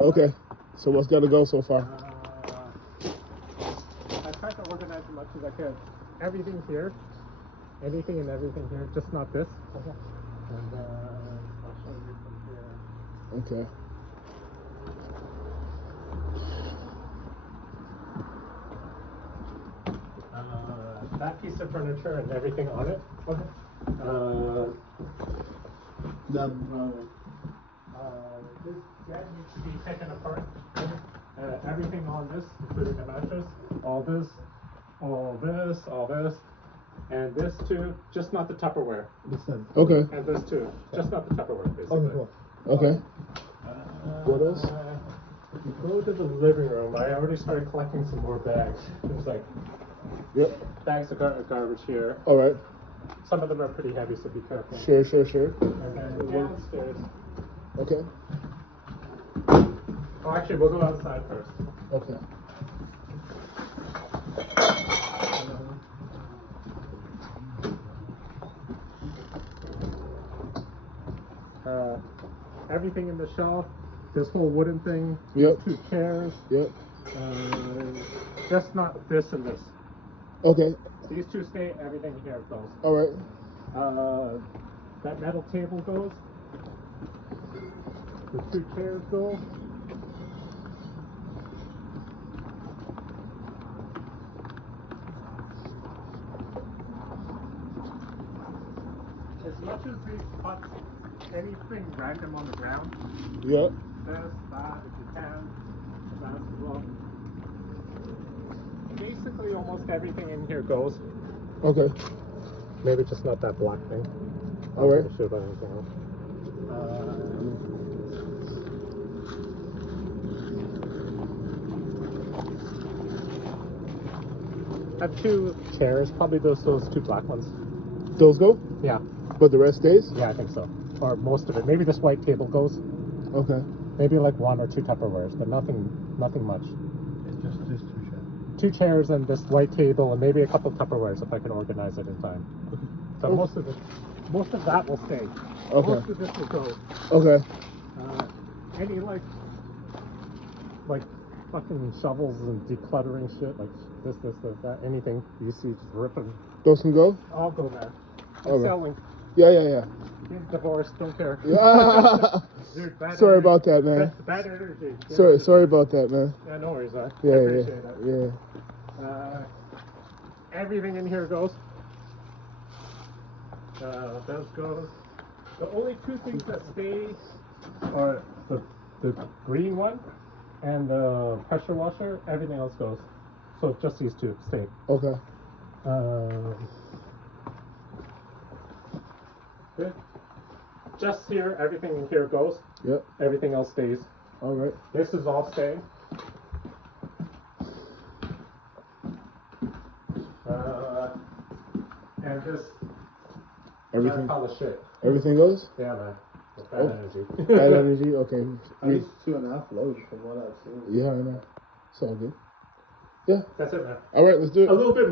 Okay. So what's got to go so far? I tried to organize as much as I could. Everything here, anything and everything here, just not this. Okay. And I'll show you from here. Okay. That piece of furniture and everything on it. Okay. This bed needs to be taken apart. Everything on this, including the mattress, all this, and this too, just not the Tupperware. Okay. And this too, just not the Tupperware, basically. Okay. Cool. Okay. What else? If you go to the living room, I already started collecting some more bags. There's like bags of garbage here. All right. Some of them are pretty heavy, so be careful. Sure. And then downstairs. Okay. Oh, actually, we'll go outside first. Okay. Everything in the shelf, this whole wooden thing, Yep. 2 chairs, just not this and this. Okay. These 2 stay, everything here goes. All right. That metal table goes. The 2 chairs go. As much as these pots, anything random on the ground, Yep. this, that, if you can, that as well. Basically, almost everything in here goes. Okay. Maybe just not that black thing. All right. I'm not sure about anything else. I have 2 chairs, probably those 2 black ones. Those go? Yeah. But the rest stays? Yeah, I think so. Or most of it. Maybe this white table goes. Okay. Maybe like 1 or 2 Tupperwares, but nothing much. It's just 2 chairs. 2 chairs and this white table and maybe a couple Tupperwares if I can organize it in time. So most of that will stay. Okay. Most of this will go. Okay. Any like fucking shovels and decluttering shit, like this, that, anything you see, just rip them. Those can go? I'll go there. I'm Okay. selling. Yeah. Getting divorced, don't care. Yeah. Dude, bad Sorry energy. about that, man. Bad energy. Sorry about that, man. Yeah, no worries, I Yeah. appreciate it. Everything in here goes. Those goes. The only 2 things that stay are the green one and the pressure washer. Everything else goes. So just these 2 stay. Okay. Good. Just here, everything in here goes. Yep. Everything else stays. All right. This is all staying. And this. Everything. Pile of shit. Everything goes? Yeah, man. Bad energy. Bad energy. Okay. At least 2.5 loads from what I've seen. Yeah, I know. It's all good. Yeah. That's it, man. All right, let's do it. A little bit.